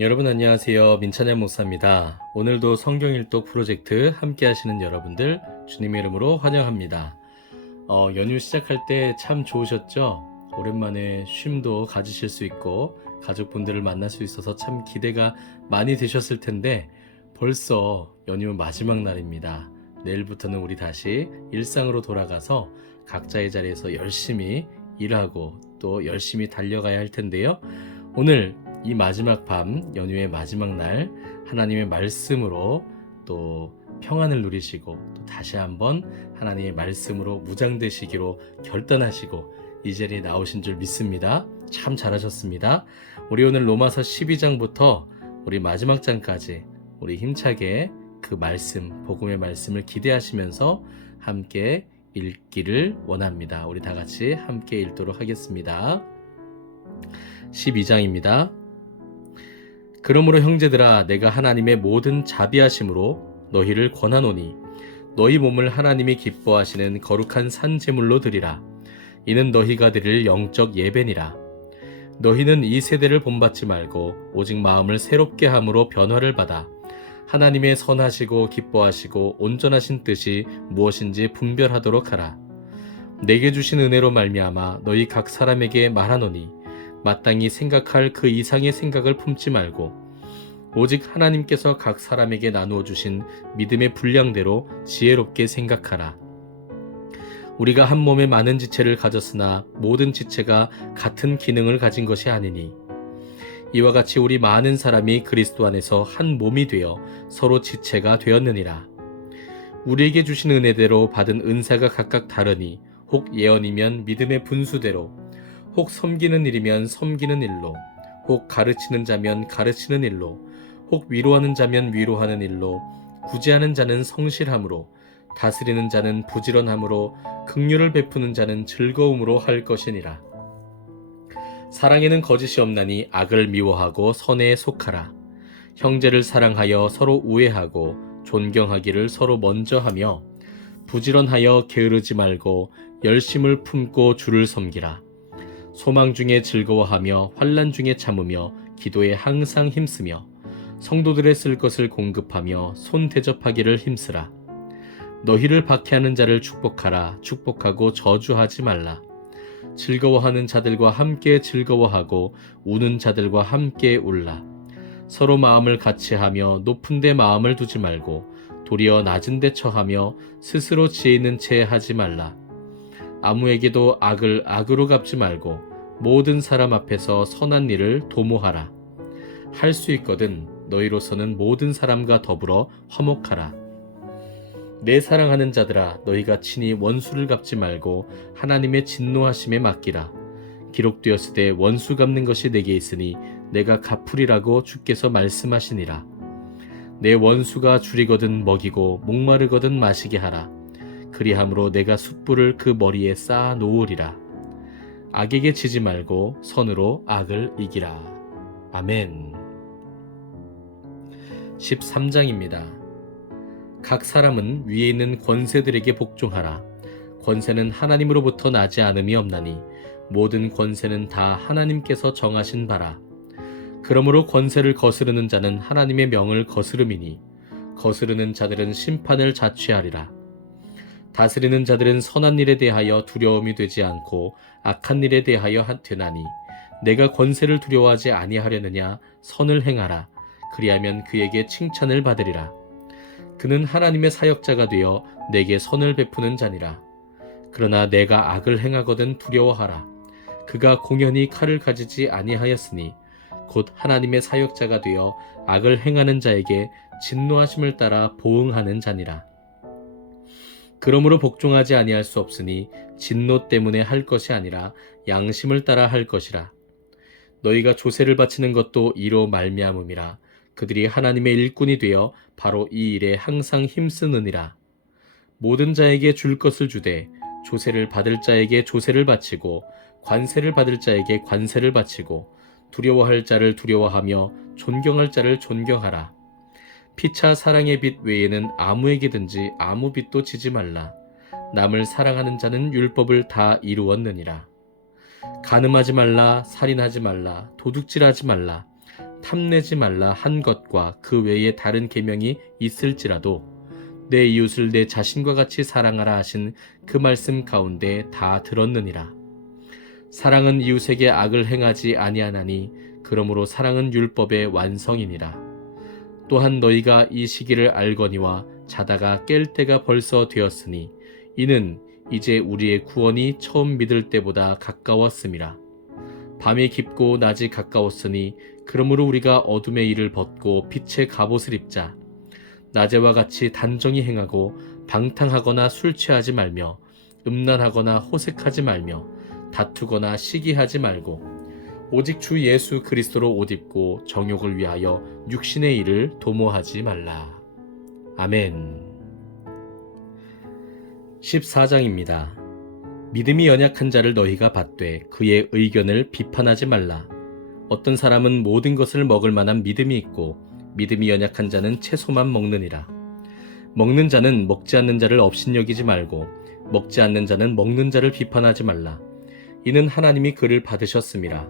여러분 안녕하세요. 민찬현 목사입니다. 오늘도 성경일독 프로젝트 함께 하시는 여러분들 주님의 이름으로 환영합니다. 연휴 시작할 때 참 좋으셨죠? 오랜만에 쉼도 가지실 수 있고 가족분들을 만날 수 있어서 참 기대가 많이 되셨을 텐데 벌써 연휴 마지막 날입니다. 내일부터는 우리 다시 일상으로 돌아가서 각자의 자리에서 열심히 일하고 또 열심히 달려가야 할 텐데요. 오늘 이 마지막 밤, 연휴의 마지막 날 하나님의 말씀으로 또 평안을 누리시고 또 다시 한번 하나님의 말씀으로 무장되시기로 결단하시고 이 자리에 나오신 줄 믿습니다. 참 잘하셨습니다. 우리 오늘 로마서 12장부터 우리 마지막 장까지 우리 힘차게 그 말씀, 복음의 말씀을 기대하시면서 함께 읽기를 원합니다. 우리 다 같이 함께 읽도록 하겠습니다. 12장입니다. 그러므로 형제들아, 내가 하나님의 모든 자비하심으로 너희를 권하노니 너희 몸을 하나님이 기뻐하시는 거룩한 산 제물로 드리라. 이는 너희가 드릴 영적 예배니라. 너희는 이 세대를 본받지 말고 오직 마음을 새롭게 함으로 변화를 받아 하나님의 선하시고 기뻐하시고 온전하신 뜻이 무엇인지 분별하도록 하라. 내게 주신 은혜로 말미암아 너희 각 사람에게 말하노니 마땅히 생각할 그 이상의 생각을 품지 말고 오직 하나님께서 각 사람에게 나누어 주신 믿음의 분량대로 지혜롭게 생각하라. 우리가 한 몸에 많은 지체를 가졌으나 모든 지체가 같은 기능을 가진 것이 아니니 이와 같이 우리 많은 사람이 그리스도 안에서 한 몸이 되어 서로 지체가 되었느니라. 우리에게 주신 은혜대로 받은 은사가 각각 다르니 혹 예언이면 믿음의 분수대로, 혹 섬기는 일이면 섬기는 일로, 혹 가르치는 자면 가르치는 일로, 혹 위로하는 자면 위로하는 일로, 구제하는 자는 성실함으로, 다스리는 자는 부지런함으로, 긍휼을 베푸는 자는 즐거움으로 할 것이니라. 사랑에는 거짓이 없나니 악을 미워하고 선에 속하라. 형제를 사랑하여 서로 우애하고 존경하기를 서로 먼저 하며 부지런하여 게으르지 말고 열심을 품고 주를 섬기라. 소망 중에 즐거워하며 환난 중에 참으며 기도에 항상 힘쓰며 성도들의 쓸 것을 공급하며 손 대접하기를 힘쓰라. 너희를 박해하는 자를 축복하라. 축복하고 저주하지 말라. 즐거워하는 자들과 함께 즐거워하고 우는 자들과 함께 울라. 서로 마음을 같이하며 높은 데 마음을 두지 말고 도리어 낮은 데 처하며 스스로 지혜 있는 채 하지 말라. 아무에게도 악을 악으로 갚지 말고 모든 사람 앞에서 선한 일을 도모하라. 할 수 있거든 너희로서는 모든 사람과 더불어 화목하라. 내 사랑하는 자들아, 너희가 친히 원수를 갚지 말고 하나님의 진노하심에 맡기라. 기록되었으되 원수 갚는 것이 내게 있으니 내가 갚으리라고 주께서 말씀하시니라. 내 원수가 줄이거든 먹이고 목마르거든 마시게 하라. 그리함으로 내가 숯불을 그 머리에 쌓아 놓으리라. 악에게 지지 말고 선으로 악을 이기라. 아멘. 13장입니다. 각 사람은 위에 있는 권세들에게 복종하라. 권세는 하나님으로부터 나지 않음이 없나니 모든 권세는 다 하나님께서 정하신 바라. 그러므로 권세를 거스르는 자는 하나님의 명을 거스름이니 거스르는 자들은 심판을 자취하리라. 다스리는 자들은 선한 일에 대하여 두려움이 되지 않고 악한 일에 대하여 되나니 내가 권세를 두려워하지 아니하려느냐. 선을 행하라. 그리하면 그에게 칭찬을 받으리라. 그는 하나님의 사역자가 되어 내게 선을 베푸는 자니라. 그러나 내가 악을 행하거든 두려워하라. 그가 공연히 칼을 가지지 아니하였으니 곧 하나님의 사역자가 되어 악을 행하는 자에게 진노하심을 따라 보응하는 자니라. 그러므로 복종하지 아니할 수 없으니 진노 때문에 할 것이 아니라 양심을 따라 할 것이라. 너희가 조세를 바치는 것도 이로 말미암음이라. 그들이 하나님의 일꾼이 되어 바로 이 일에 항상 힘쓰느니라. 모든 자에게 줄 것을 주되 조세를 받을 자에게 조세를 바치고 관세를 받을 자에게 관세를 바치고 두려워할 자를 두려워하며 존경할 자를 존경하라. 피차 사랑의 빚 외에는 아무에게든지 아무 빚도 지지 말라. 남을 사랑하는 자는 율법을 다 이루었느니라. 간음하지 말라, 살인하지 말라, 도둑질하지 말라, 탐내지 말라 한 것과 그 외에 다른 계명이 있을지라도 내 이웃을 내 자신과 같이 사랑하라 하신 그 말씀 가운데 다 들었느니라. 사랑은 이웃에게 악을 행하지 아니하나니 그러므로 사랑은 율법의 완성이니라. 또한 너희가 이 시기를 알거니와 자다가 깰 때가 벌써 되었으니 이는 이제 우리의 구원이 처음 믿을 때보다 가까웠음이라. 밤이 깊고 낮이 가까웠으니 그러므로 우리가 어둠의 일을 벗고 빛의 갑옷을 입자. 낮에와 같이 단정히 행하고 방탕하거나 술 취하지 말며 음란하거나 호색하지 말며 다투거나 시기하지 말고 오직 주 예수 그리스도로 옷 입고 정욕을 위하여 육신의 일을 도모하지 말라. 아멘. 14장입니다. 믿음이 연약한 자를 너희가 받되 그의 의견을 비판하지 말라. 어떤 사람은 모든 것을 먹을 만한 믿음이 있고 믿음이 연약한 자는 채소만 먹느니라. 먹는 자는 먹지 않는 자를 업신여기지 말고 먹지 않는 자는 먹는 자를 비판하지 말라. 이는 하나님이 그를 받으셨음이라.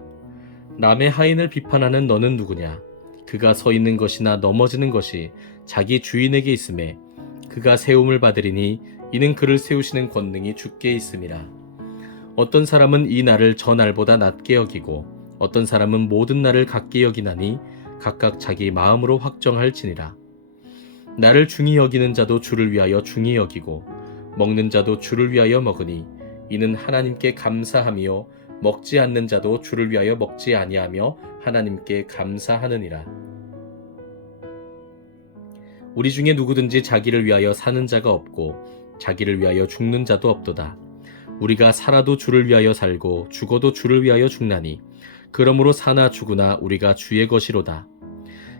남의 하인을 비판하는 너는 누구냐? 그가 서 있는 것이나 넘어지는 것이 자기 주인에게 있음에 그가 세움을 받으리니 이는 그를 세우시는 권능이 주께 있음이라. 어떤 사람은 이 날을 저 날보다 낮게 여기고 어떤 사람은 모든 날을 같게 여기나니 각각 자기 마음으로 확정할지니라. 나를 중히 여기는 자도 주를 위하여 중히 여기고 먹는 자도 주를 위하여 먹으니 이는 하나님께 감사하며 먹지 않는 자도 주를 위하여 먹지 아니하며 하나님께 감사하느니라. 우리 중에 누구든지 자기를 위하여 사는 자가 없고 자기를 위하여 죽는 자도 없도다. 우리가 살아도 주를 위하여 살고 죽어도 주를 위하여 죽나니 그러므로 사나 죽으나 우리가 주의 것이로다.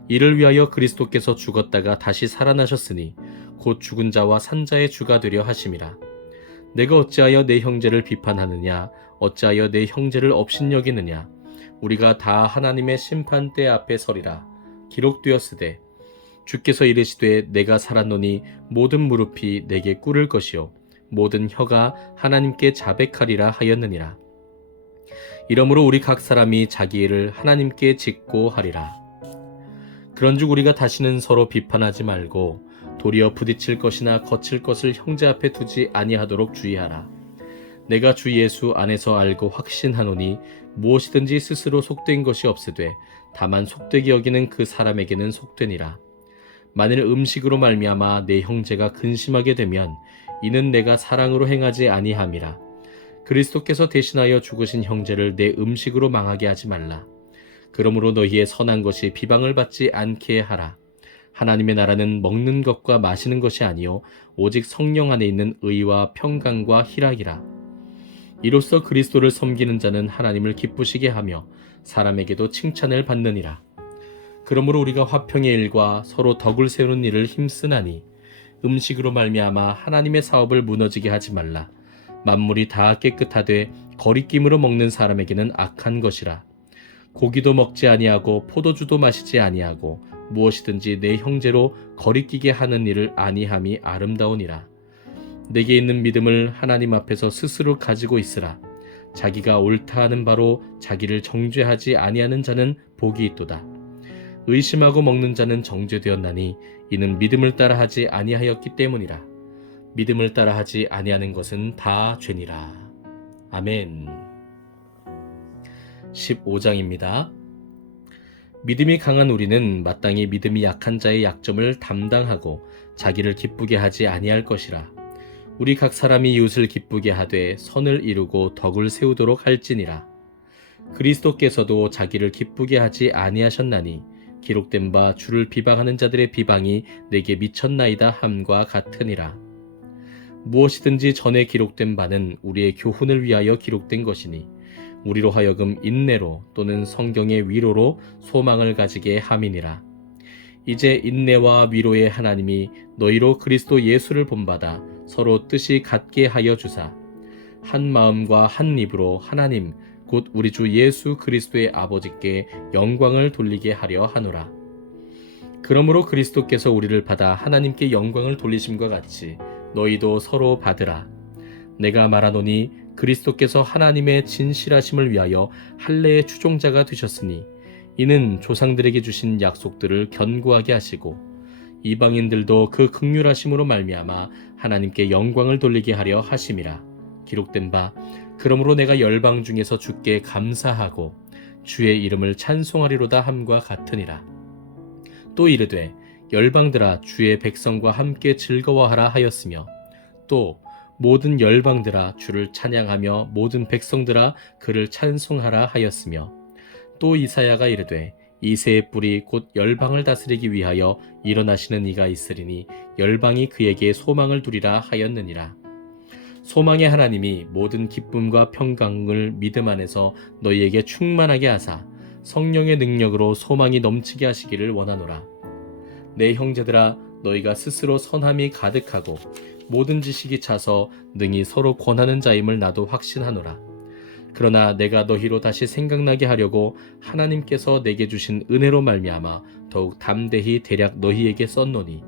이를 위하여 그리스도께서 죽었다가 다시 살아나셨으니 곧 죽은 자와 산 자의 주가 되려 하심이라. 내가 어찌하여 내 형제를 비판하느냐? 어찌하여 내 형제를 업신여기느냐? 우리가 다 하나님의 심판대 앞에 서리라. 기록되었으되 주께서 이르시되 내가 살았노니 모든 무릎이 내게 꿇을 것이요 모든 혀가 하나님께 자백하리라 하였느니라. 이러므로 우리 각 사람이 자기 일을 하나님께 짓고 하리라. 그런즉 우리가 다시는 서로 비판하지 말고 도리어 부딪힐 것이나 거칠 것을 형제 앞에 두지 아니하도록 주의하라. 내가 주 예수 안에서 알고 확신하노니 무엇이든지 스스로 속된 것이 없으되 다만 속되게 여기는 그 사람에게는 속되니라. 만일 음식으로 말미암아 내 형제가 근심하게 되면 이는 내가 사랑으로 행하지 아니함이라. 그리스도께서 대신하여 죽으신 형제를 내 음식으로 망하게 하지 말라. 그러므로 너희의 선한 것이 비방을 받지 않게 하라. 하나님의 나라는 먹는 것과 마시는 것이 아니요 오직 성령 안에 있는 의와 평강과 희락이라. 이로써 그리스도를 섬기는 자는 하나님을 기쁘시게 하며 사람에게도 칭찬을 받느니라. 그러므로 우리가 화평의 일과 서로 덕을 세우는 일을 힘쓰나니 음식으로 말미암아 하나님의 사업을 무너지게 하지 말라. 만물이 다 깨끗하되 거리낌으로 먹는 사람에게는 악한 것이라. 고기도 먹지 아니하고 포도주도 마시지 아니하고 무엇이든지 내 형제로 거리끼게 하는 일을 아니함이 아름다우니라. 내게 있는 믿음을 하나님 앞에서 스스로 가지고 있으라. 자기가 옳다 하는 바로 자기를 정죄하지 아니하는 자는 복이 있도다. 의심하고 먹는 자는 정죄되었나니 이는 믿음을 따라 하지 아니하였기 때문이라. 믿음을 따라 하지 아니하는 것은 다 죄니라. 아멘. 15장입니다. 믿음이 강한 우리는 마땅히 믿음이 약한 자의 약점을 담당하고 자기를 기쁘게 하지 아니할 것이라. 우리 각 사람이 이웃을 기쁘게 하되 선을 이루고 덕을 세우도록 할지니라. 그리스도께서도 자기를 기쁘게 하지 아니하셨나니 기록된 바 주를 비방하는 자들의 비방이 내게 미쳤나이다 함과 같으니라. 무엇이든지 전에 기록된 바는 우리의 교훈을 위하여 기록된 것이니 우리로 하여금 인내로 또는 성경의 위로로 소망을 가지게 함이니라. 이제 인내와 위로의 하나님이 너희로 그리스도 예수를 본받아 서로 뜻이 같게 하여 주사 한 마음과 한 입으로 하나님 곧 우리 주 예수 그리스도의 아버지께 영광을 돌리게 하려 하노라. 그러므로 그리스도께서 우리를 받아 하나님께 영광을 돌리심과 같이 너희도 서로 받으라. 내가 말하노니 그리스도께서 하나님의 진실하심을 위하여 할례의 추종자가 되셨으니 이는 조상들에게 주신 약속들을 견고하게 하시고 이방인들도 그 긍휼하심으로 말미암아 하나님께 영광을 돌리게 하려 하심이라. 기록된 바 그러므로 내가 열방 중에서 주께 감사하고 주의 이름을 찬송하리로다 함과 같으니라. 또 이르되 열방들아 주의 백성과 함께 즐거워하라 하였으며 또 모든 열방들아 주를 찬양하며 모든 백성들아 그를 찬송하라 하였으며 또 이사야가 이르되 이새의 뿔이 곧 열방을 다스리기 위하여 일어나시는 이가 있으리니 열방이 그에게 소망을 두리라 하였느니라. 소망의 하나님이 모든 기쁨과 평강을 믿음 안에서 너희에게 충만하게 하사 성령의 능력으로 소망이 넘치게 하시기를 원하노라. 내 형제들아 너희가 스스로 선함이 가득하고 모든 지식이 차서 능히 서로 권하는 자임을 나도 확신하노라. 그러나 내가 너희로 다시 생각나게 하려고 하나님께서 내게 주신 은혜로 말미암아 더욱 담대히 대략 너희에게 썼노니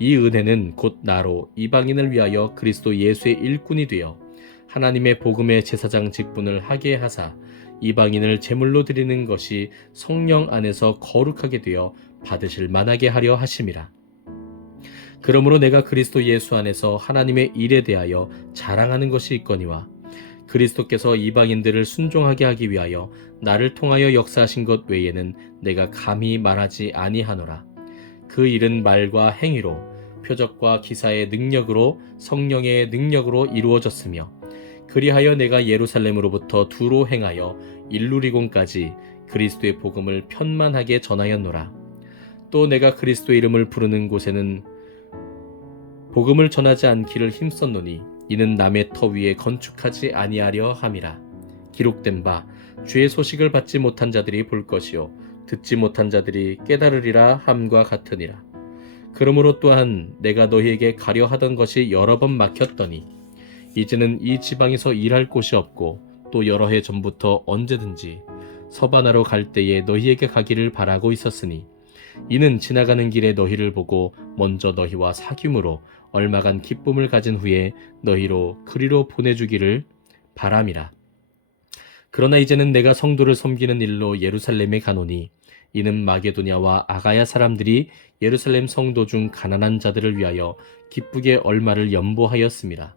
이 은혜는 곧 나로 이방인을 위하여 그리스도 예수의 일꾼이 되어 하나님의 복음의 제사장 직분을 하게 하사 이방인을 제물로 드리는 것이 성령 안에서 거룩하게 되어 받으실 만하게 하려 하심이라. 그러므로 내가 그리스도 예수 안에서 하나님의 일에 대하여 자랑하는 것이 있거니와 그리스도께서 이방인들을 순종하게 하기 위하여 나를 통하여 역사하신 것 외에는 내가 감히 말하지 아니하노라. 그 일은 말과 행위로 표적과 기사의 능력으로 성령의 능력으로 이루어졌으며 그리하여 내가 예루살렘으로부터 두로 행하여 일루리곤까지 그리스도의 복음을 편만하게 전하였노라. 또 내가 그리스도의 이름을 부르는 곳에는 복음을 전하지 않기를 힘썼노니 이는 남의 터 위에 건축하지 아니하려 함이라. 기록된 바 주의 소식을 받지 못한 자들이 볼 것이요 듣지 못한 자들이 깨달으리라 함과 같으니라. 그러므로 또한 내가 너희에게 가려 하던 것이 여러 번 막혔더니 이제는 이 지방에서 일할 곳이 없고 또 여러 해 전부터 언제든지 서바나로 갈 때에 너희에게 가기를 바라고 있었으니 이는 지나가는 길에 너희를 보고 먼저 너희와 사귐으로 얼마간 기쁨을 가진 후에 너희로 그리로 보내주기를 바람이라. 그러나 이제는 내가 성도를 섬기는 일로 예루살렘에 가노니 이는 마게도냐와 아가야 사람들이 예루살렘 성도 중 가난한 자들을 위하여 기쁘게 얼마를 연보하였음이라.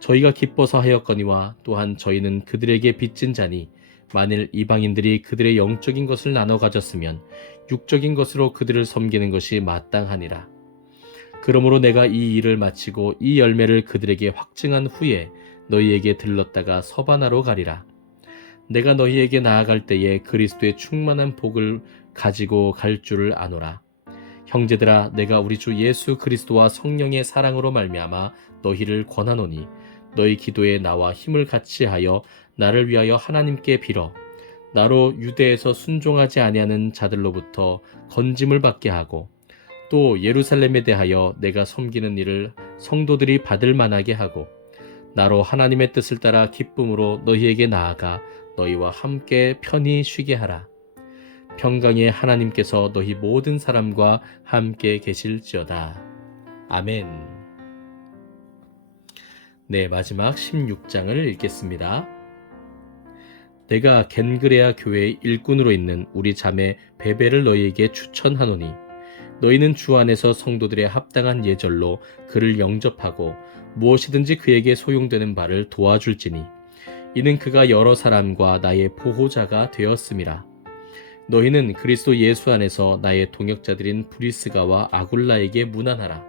저희가 기뻐서 하였거니와 또한 저희는 그들에게 빚진 자니 만일 이방인들이 그들의 영적인 것을 나눠 가졌으면 육적인 것으로 그들을 섬기는 것이 마땅하니라. 그러므로 내가 이 일을 마치고 이 열매를 그들에게 확증한 후에 너희에게 들렀다가 서바나로 가리라. 내가 너희에게 나아갈 때에 그리스도의 충만한 복을 가지고 갈 줄을 아노라. 형제들아 내가 우리 주 예수 그리스도와 성령의 사랑으로 말미암아 너희를 권하노니 너희 기도에 나와 힘을 같이 하여 나를 위하여 하나님께 빌어 나로 유대에서 순종하지 아니하는 자들로부터 건짐을 받게 하고 또 예루살렘에 대하여 내가 섬기는 일을 성도들이 받을 만하게 하고 나로 하나님의 뜻을 따라 기쁨으로 너희에게 나아가 너희와 함께 편히 쉬게 하라. 평강의 하나님께서 너희 모든 사람과 함께 계실지어다. 아멘. 네, 마지막 16장을 읽겠습니다. 내가 겐그레아 교회의 일꾼으로 있는 우리 자매 베베를 너희에게 추천하노니 너희는 주 안에서 성도들의 합당한 예절로 그를 영접하고 무엇이든지 그에게 소용되는 바를 도와줄지니 이는 그가 여러 사람과 나의 보호자가 되었음이라. 너희는 그리스도 예수 안에서 나의 동역자들인 브리스가와 아굴라에게 문안하라.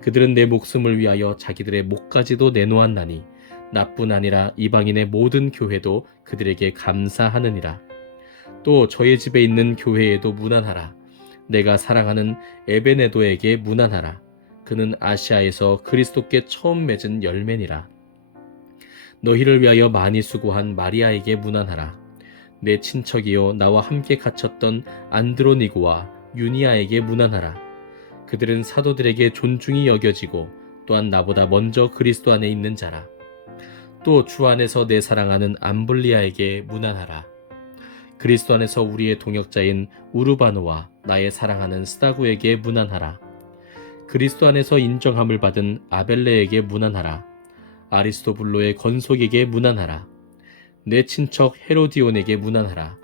그들은 내 목숨을 위하여 자기들의 목까지도 내놓았나니 나뿐 아니라 이방인의 모든 교회도 그들에게 감사하느니라. 또 저의 집에 있는 교회에도 문안하라. 내가 사랑하는 에베네도에게 문안하라. 그는 아시아에서 그리스도께 처음 맺은 열매니라. 너희를 위하여 많이 수고한 마리아에게 문안하라. 내 친척이요 나와 함께 갇혔던 안드로니고와 유니아에게 문안하라. 그들은 사도들에게 존중이 여겨지고 또한 나보다 먼저 그리스도 안에 있는 자라. 또 주 안에서 내 사랑하는 암블리아에게 문안하라. 그리스도 안에서 우리의 동역자인 우르바노와 나의 사랑하는 스다구에게 문안하라. 그리스도 안에서 인정함을 받은 아벨레에게 문안하라. 아리스토블로의 건속에게 문안하라. 내 친척 헤로디온에게 문안하라.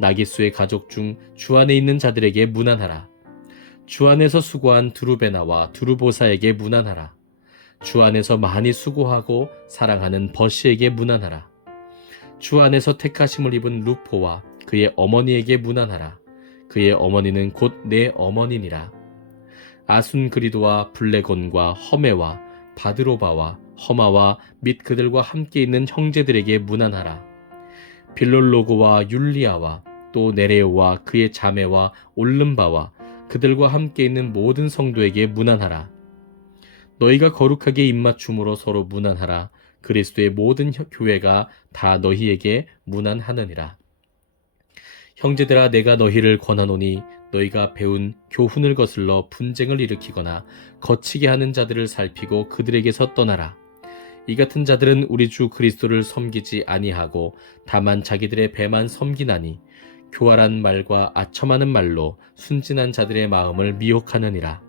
나기수의 가족 중 주 안에 있는 자들에게 문안하라. 주 안에서 수고한 두루베나와 두루보사에게 문안하라. 주 안에서 많이 수고하고 사랑하는 버시에게 문안하라. 주 안에서 택하심을 입은 루포와 그의 어머니에게 문안하라. 그의 어머니는 곧 내 어머니니라. 아순그리도와 블레곤과 허메와 바드로바와 허마와 및 그들과 함께 있는 형제들에게 문안하라. 빌롤로고와 율리아와 또 네레오와 그의 자매와 올름바와 그들과 함께 있는 모든 성도에게 문안하라. 너희가 거룩하게 입맞춤으로 서로 문안하라. 그리스도의 모든 교회가 다 너희에게 문안하느니라. 형제들아, 내가 너희를 권하노니 너희가 배운 교훈을 거슬러 분쟁을 일으키거나 거치게 하는 자들을 살피고 그들에게서 떠나라. 이 같은 자들은 우리 주 그리스도를 섬기지 아니하고 다만 자기들의 배만 섬기나니 교활한 말과 아첨하는 말로 순진한 자들의 마음을 미혹하느니라.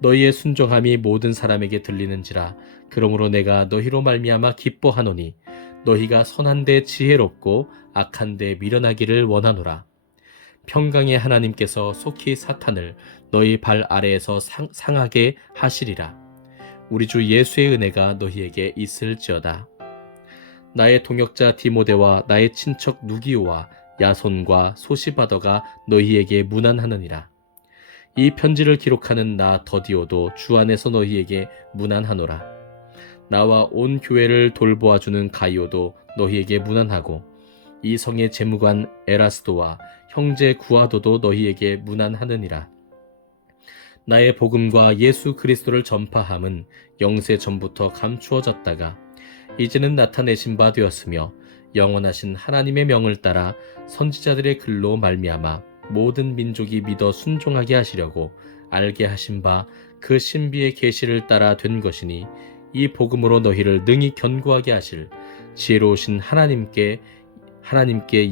너희의 순종함이 모든 사람에게 들리는지라. 그러므로 내가 너희로 말미암아 기뻐하노니 너희가 선한데 지혜롭고 악한데 미련하기를 원하노라. 평강의 하나님께서 속히 사탄을 너희 발 아래에서 상하게 하시리라. 우리 주 예수의 은혜가 너희에게 있을지어다. 나의 동역자 디모데와 나의 친척 누기오와 야손과 소시바더가 너희에게 문안하느니라. 이 편지를 기록하는 나 더디오도 주 안에서 너희에게 문안하노라. 나와 온 교회를 돌보아주는 가이오도 너희에게 문안하고 이 성의 재무관 에라스도와 형제 구아도도 너희에게 문안하느니라. 나의 복음과 예수 그리스도를 전파함은 영세 전부터 감추어졌다가 이제는 나타내신 바 되었으며 영원하신 하나님의 명을 따라 선지자들의 글로 말미암아 모든 민족이 믿어 순종하게 하시려고 알게 하신 바 그 신비의 계시를 따라 된 것이니 이 복음으로 너희를 능히 견고하게 하실 지혜로우신 하나님께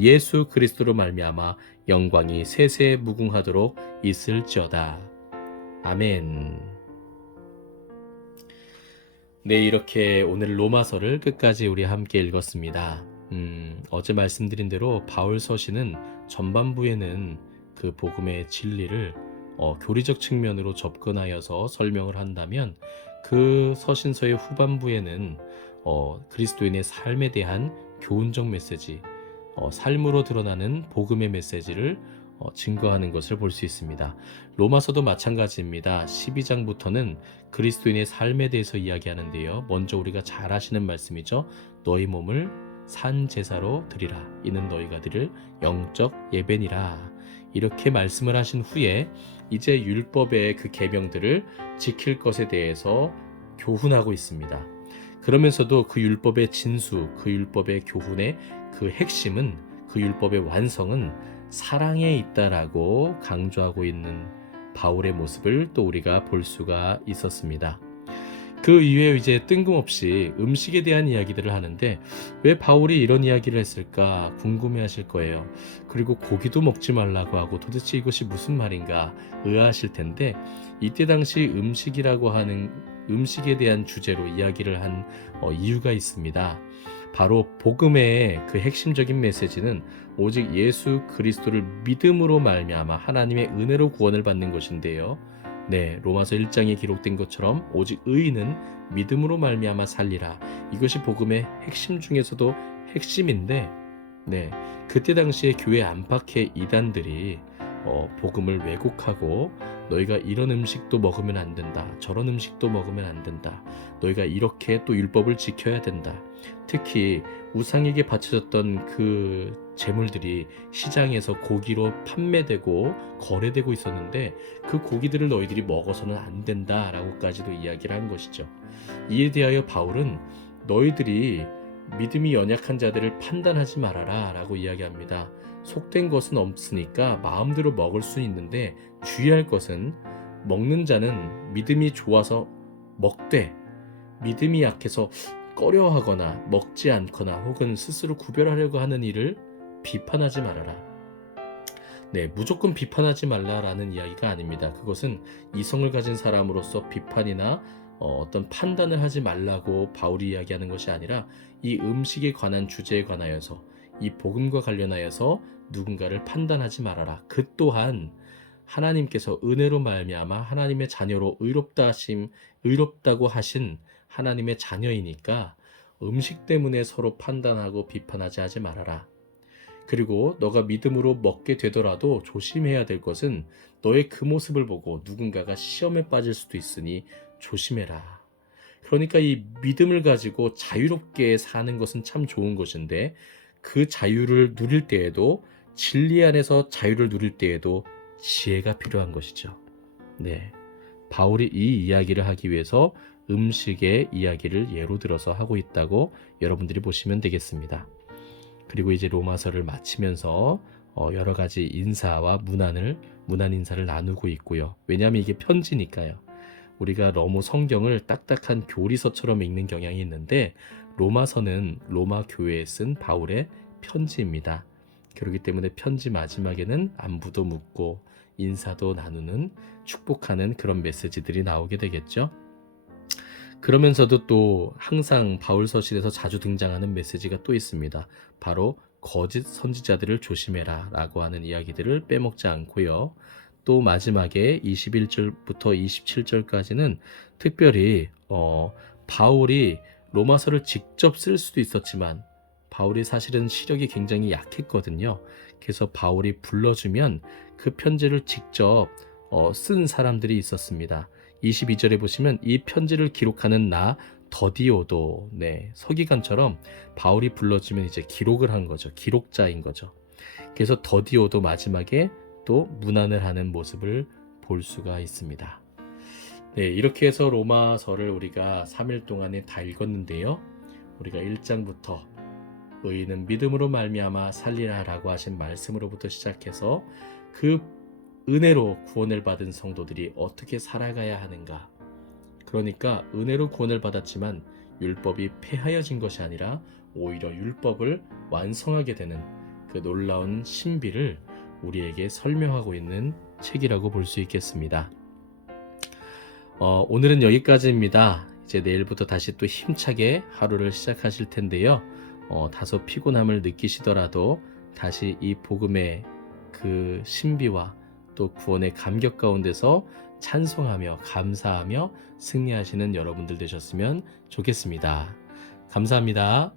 예수 그리스도로 말미암아 영광이 세세 무궁하도록 있을지어다. 아멘. 네, 이렇게 오늘 로마서를 끝까지 우리 함께 읽었습니다. 어제 말씀드린 대로 바울 서신은 전반부에는 그 복음의 진리를 교리적 측면으로 접근하여서 설명을 한다면 그 서신서의 후반부에는 그리스도인의 삶에 대한 교훈적 메시지, 삶으로 드러나는 복음의 메시지를 증거하는 것을 볼 수 있습니다. 로마서도 마찬가지입니다. 12장부터는 그리스도인의 삶에 대해서 이야기하는데요. 먼저 우리가 잘 아시는 말씀이죠. 너희 몸을 산 제사로 드리라. 이는 너희가 드릴 영적 예배니라. 이렇게 말씀을 하신 후에 이제 율법의 그 계명들을 지킬 것에 대해서 교훈하고 있습니다. 그러면서도 그 율법의 진수, 그 율법의 교훈의 그 핵심은, 그 율법의 완성은 사랑에 있다라고 강조하고 있는 바울의 모습을 또 우리가 볼 수가 있었습니다. 그 이후에 이제 뜬금없이 음식에 대한 이야기들을 하는데 왜 바울이 이런 이야기를 했을까 궁금해하실 거예요. 그리고 고기도 먹지 말라고 하고 도대체 이것이 무슨 말인가 의아하실 텐데 이때 당시 음식이라고 하는 음식에 대한 주제로 이야기를 한 이유가 있습니다. 바로 복음의 그 핵심적인 메시지는 오직 예수 그리스도를 믿음으로 말미암아 하나님의 은혜로 구원을 받는 것인데요. 네, 로마서 1장에 기록된 것처럼 오직 의인은 믿음으로 말미암아 살리라. 이것이 복음의 핵심 중에서도 핵심인데, 네, 그때 당시에 교회 안팎의 이단들이 복음을 왜곡하고 너희가 이런 음식도 먹으면 안 된다. 저런 음식도 먹으면 안 된다. 너희가 이렇게 또 율법을 지켜야 된다. 특히 우상에게 바쳐졌던 그 재물들이 시장에서 고기로 판매되고 거래되고 있었는데 그 고기들을 너희들이 먹어서는 안 된다라고까지도 이야기를 한 것이죠. 이에 대하여 바울은 너희들이 믿음이 연약한 자들을 판단하지 말아라 라고 이야기합니다. 속된 것은 없으니까 마음대로 먹을 수 있는데 주의할 것은 먹는 자는 믿음이 좋아서 먹되 믿음이 약해서 꺼려하거나 먹지 않거나 혹은 스스로 구별하려고 하는 일을 비판하지 말아라. 네, 무조건 비판하지 말라라는 이야기가 아닙니다. 그것은 이성을 가진 사람으로서 비판이나 어떤 판단을 하지 말라고 바울이 이야기하는 것이 아니라 이 음식에 관한 주제에 관하여서 이 복음과 관련하여서 누군가를 판단하지 말아라. 그 또한 하나님께서 은혜로 말미암아 하나님의 자녀로 의롭다고 하신 하나님의 자녀이니까 음식 때문에 서로 판단하고 비판하지 말아라. 그리고 너가 믿음으로 먹게 되더라도 조심해야 될 것은 너의 그 모습을 보고 누군가가 시험에 빠질 수도 있으니 조심해라. 그러니까 이 믿음을 가지고 자유롭게 사는 것은 참 좋은 것인데 그 자유를 누릴 때에도 진리 안에서 자유를 누릴 때에도 지혜가 필요한 것이죠. 네, 바울이 이 이야기를 하기 위해서 음식의 이야기를 예로 들어서 하고 있다고 여러분들이 보시면 되겠습니다. 그리고 이제 로마서를 마치면서 여러 가지 인사와 문안 인사를 나누고 있고요. 왜냐하면 이게 편지니까요. 우리가 너무 성경을 딱딱한 교리서처럼 읽는 경향이 있는데 로마서는 로마 교회에 쓴 바울의 편지입니다. 그렇기 때문에 편지 마지막에는 안부도 묻고 인사도 나누는 축복하는 그런 메시지들이 나오게 되겠죠. 그러면서도 또 항상 바울 서신에서 자주 등장하는 메시지가 또 있습니다. 바로 거짓 선지자들을 조심해라 라고 하는 이야기들을 빼먹지 않고요. 또 마지막에 21절부터 27절까지는 특별히 바울이 로마서를 직접 쓸 수도 있었지만 바울이 사실은 시력이 굉장히 약했거든요. 그래서 바울이 불러주면 그 편지를 직접 쓴 사람들이 있었습니다. 22절에 보시면 이 편지를 기록하는 나 더디오도 서기관처럼 바울이 불러주면 이제 기록을 한 거죠. 기록자인 거죠. 그래서 더디오도 마지막에 또 문안을 하는 모습을 볼 수가 있습니다. 네, 이렇게 해서 로마서를 우리가 3일 동안에 다 읽었는데요. 우리가 1장부터 의인은 믿음으로 말미암아 살리라라고 하신 말씀으로부터 시작해서 그 은혜로 구원을 받은 성도들이 어떻게 살아가야 하는가. 그러니까 은혜로 구원을 받았지만 율법이 폐하여진 것이 아니라 오히려 율법을 완성하게 되는 그 놀라운 신비를 우리에게 설명하고 있는 책이라고 볼 수 있겠습니다. 오늘은 여기까지입니다. 이제 내일부터 다시 또 힘차게 하루를 시작하실 텐데요. 다소 피곤함을 느끼시더라도 다시 이 복음의 그 신비와 또 구원의 감격 가운데서 찬송하며 감사하며 승리하시는 여러분들 되셨으면 좋겠습니다. 감사합니다.